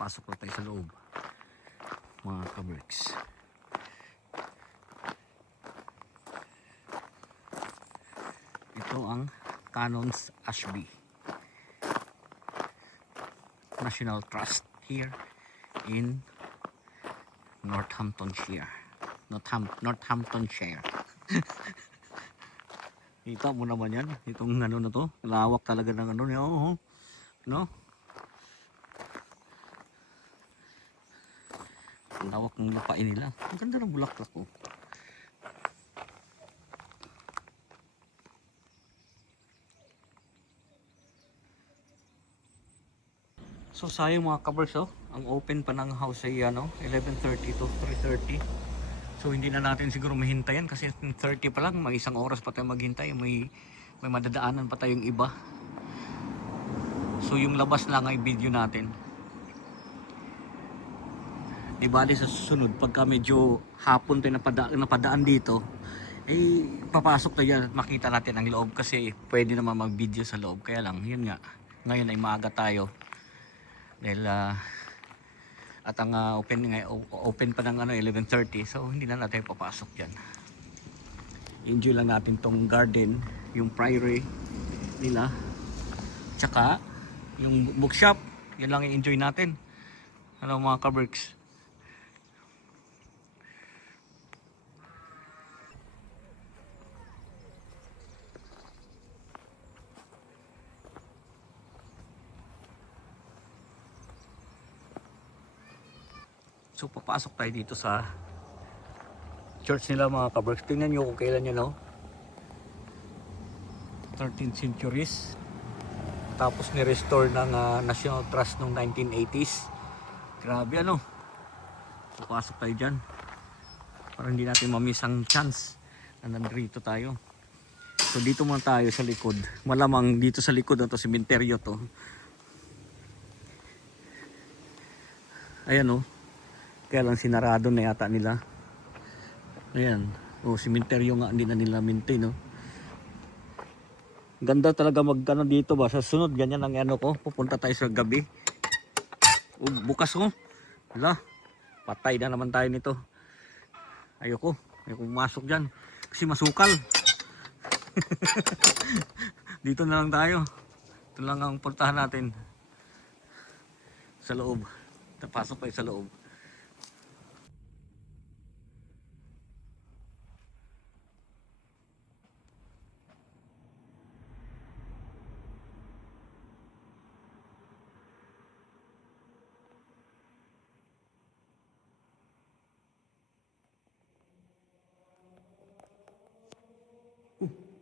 Pasok na tayo sa loob, mga kabricks. Ito ang Cannons Ashby National Trust here in Northamptonshire. Northamptonshire. Kita mo naman yan, itong ano na to, lawak talaga ng ano niya, oh, no? Lawak ng lupain nila. Ang ganda ng bulaklak ko. So sayang mga kabers, oh, ang open pa ng house ay ano, 11:30 to 3:30. So hindi na natin siguro mahintayan kasi 30 pa lang, may isang oras pa tayo maghintay, may madadaanan pa tayong iba. So yung labas lang ay video natin. Di bali sa susunod, pagka medyo hapon tayo napadaan dito, eh papasok tayo at makita natin ang loob kasi pwede naman mag-video sa loob. Kaya lang, yun nga, ngayon ay maaga tayo. Dahil at ang open pa ng ano 11:30, so hindi na natin papasok diyan. Enjoy lang natin tong garden, yung priory nila, tsaka yung bookshop. Yan lang i-enjoy natin. Ano mga kabricks. So papasok tayo dito sa church nila mga kabricks. Tingnan nyo kung kailan yan, no? 13th centuries. Tapos ni-restore ng National Trust noong 1980s. Grabe ano. Papasok tayo dyan. Para hindi natin mamiss ang chance na nandito tayo. So dito muna tayo sa likod. Malamang dito sa likod na to, sementeryo to. Ayan, oh. Kaya lang sinarado na yata nila. Ayan. O, simenteryo nga hindi na nila maintain, no? Ganda talaga magkano dito ba. Sa sunod, ganyan ang ano ko. Pupunta tayo sa gabi. O, bukas ko. Hala. Patay na naman tayo nito. Ayoko pumasok dyan. Kasi masukal. Dito na lang tayo. Ito lang ang puntahan natin. Sa loob. Pasok tayo sa loob.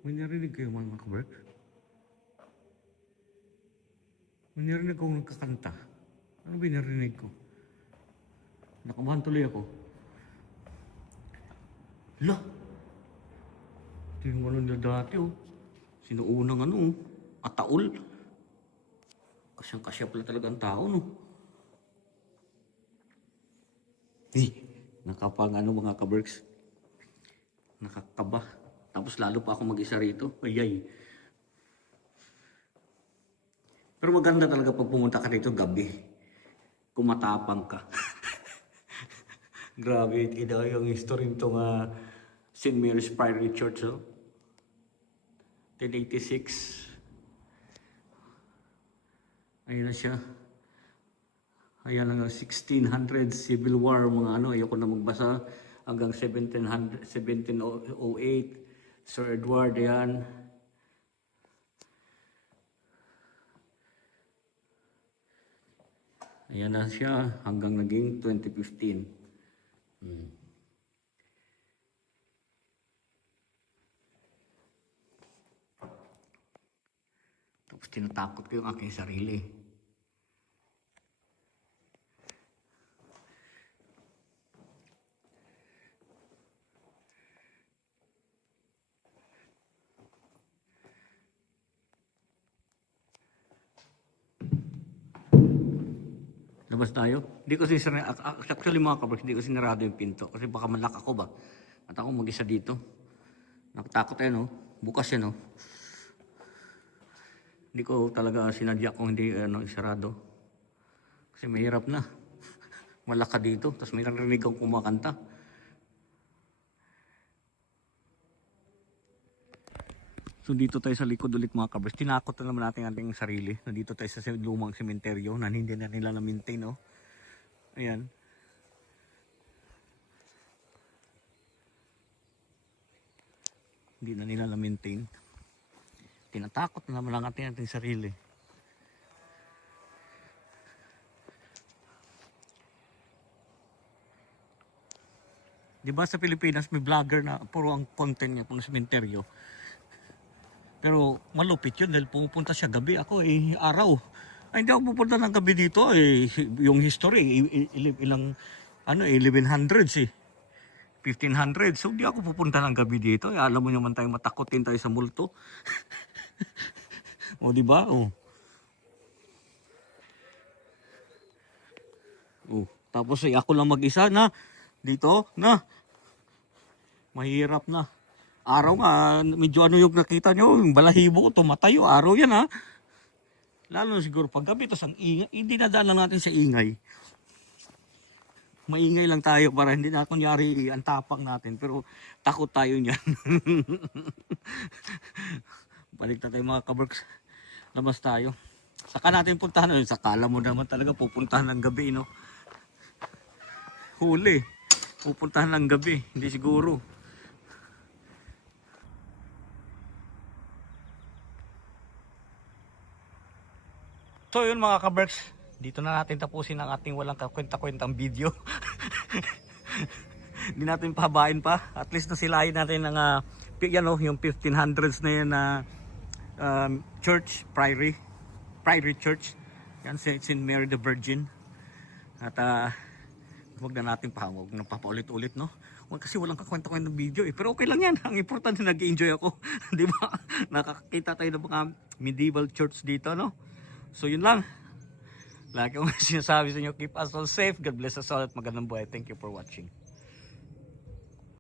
May narinig kayo mga kabrek? May narinig ako nagkakanta. Ano ba yung narinig ko? Nakabahan tuloy ako. Hala! Ito yung ano nila dati, oh. Sinuunang ano, oh. Ataol. Kasyang-kasya pala talaga ang tao, no? Nakapang ano mga kabreks. Nakakaba. Tapos lalo pa ako mag-isa rito. Ayay. Pero maganda talaga pag pumunta ka dito gabi. Kumatapang ka. Grabe, ito yung history nitong St. Mary's Priory Church, oh. 1086. Ayun na siya. Ayan lang, 1600 Civil War, mga ano, ayoko na magbasa. Hanggang 1708. Sir Edward, yan. Ayan na siya hanggang naging 2015. Tapos tinatakot ko yung aking sarili. Labas tayo. Hindi ko actually mga kabricks, hindi ko sinarado yung pinto. Kasi baka malak ako ba. At ako mag-isa dito. Nakatakot yan, no? Bukas yan, no? Hindi ko talaga sinadya kung hindi isarado. Kasi mahirap na. Malaka dito, tapos may narinig kang kumakanta. So dito tayo sa likod ulit mga kabers. Tinakot na naman natin ating sarili. Nandito tayo sa lumang sementeryo na hindi na nila na-maintain. Oh. Ayan. Hindi na nila na-maintain. Tinatakot na naman lang ating sarili. Diba sa Pilipinas may vlogger na puro ang content niya puro sementeryo. Pero malupit yun dahil pupunta siya gabi. Ako araw. Ay, hindi ako pupunta ng gabi dito. Yung history, ilang, 1100s 1500. So, hindi ako pupunta ng gabi dito. Alam mo naman tayo matakotin tayo sa multo. O, di ba? O. Tapos ako lang mag-isa na dito na mahirap na. Araw nga, medyo yung nakita nyo, yung balahibo ko, tumatayo, araw yan ha. Lalo siguro pag gabi, tapos ang ingay, hindi nadaan lang natin sa ingay. Maingay lang tayo para hindi na kunyari ang tapang natin, pero takot tayo niyan. Balik na tayo mga kaberks, labas tayo. Saka natin puntahan, sakala mo naman talaga pupuntahan ng gabi, no? Huli, pupuntahan ng gabi, hindi siguro. So yun mga kaberks, dito na natin tapusin ang ating walang kakwenta-kwentang video. Hindi natin pahabain pa. At least nasilahin natin ng yung 1500s na yan na church, priory church. Yan, St. Mary the Virgin. At huwag na natin huwag na papaulit-ulit, no? Kasi walang kakwenta-kwentang video Pero okay lang yan. Ang importante nag-enjoy ako. Di ba? Nakakita tayo ng mga medieval church dito, no? So yun lang. Lagi akong sinasabi sa inyo, keep us all safe. God bless us all at magandang buhay. Thank you for watching.